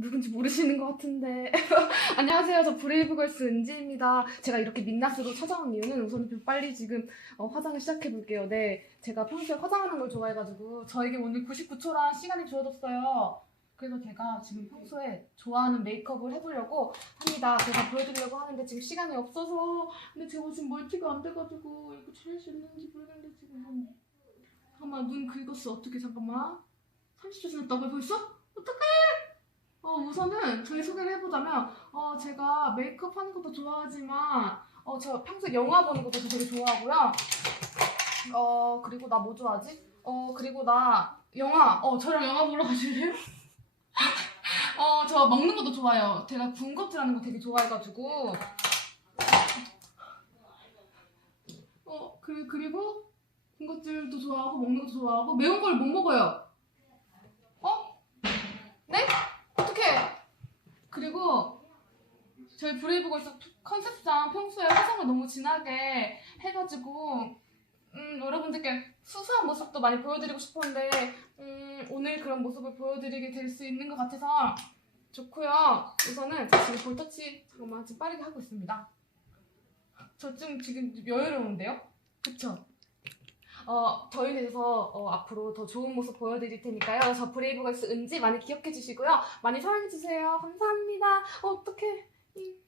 누군지 모르시는 것 같은데. 안녕하세요. 저 브레이브걸스 은지입니다. 제가 이렇게 민낯으로 찾아온 이유는 우선 좀 빨리 지금 어, 화장을 시작해 볼게요. 네. 제가 평소에 화장하는 걸 좋아해가지고 저에게 오늘 99초란 시간이 주어졌어요. 그래서 제가 지금 평소에 좋아하는 메이크업을 해보려고 합니다. 제가 보여드리려고 하는데 지금 시간이 없어서 근데 제가 지금 멀티가 안 돼가지고 이거 잘할 수 있는지 모르겠는데 지금 잠깐만 눈 긁었어 어떻게 잠깐만 30초 지났다고 벌써? 어 우선은 저희 소개를 해보자면 어 제가 메이크업 하는 것도 좋아하지만 어저 평소에 영화 보는 것도 되게 좋아하고요 어 그리고 나 뭐 좋아하지? 어 그리고 나 영화 어 저랑 영화 보러 가실래요? 어 저 먹는 것도 좋아해요 제가 군것질하는 거 되게 좋아해가지고 어 그, 그리고 군것질도 좋아하고 먹는 것도 좋아하고 매운 걸 못 먹어요 어? 네? 어떻게? 그리고 저희 브레이브걸스 컨셉상 평소에 화장을 너무 진하게 해가지고 음, 여러분들께 수수한 모습도 많이 보여드리고 싶었는데 음, 오늘 그런 모습을 보여드리게 될 수 있는 것 같아서 좋고요. 우선은 저 지금 볼터치 잠깐만 지금 빠르게 하고 있습니다. 저좀 지금 여유로운데요? 그쵸? 어, 저희는 서 어, 앞으로 더 좋은 모습 보여드릴 테니까요. 저 브레이브걸스 은지 많이 기억해 주시고요. 많이 사랑해 주세요. 감사합니다. 어, 어떡해. 이- 안녕!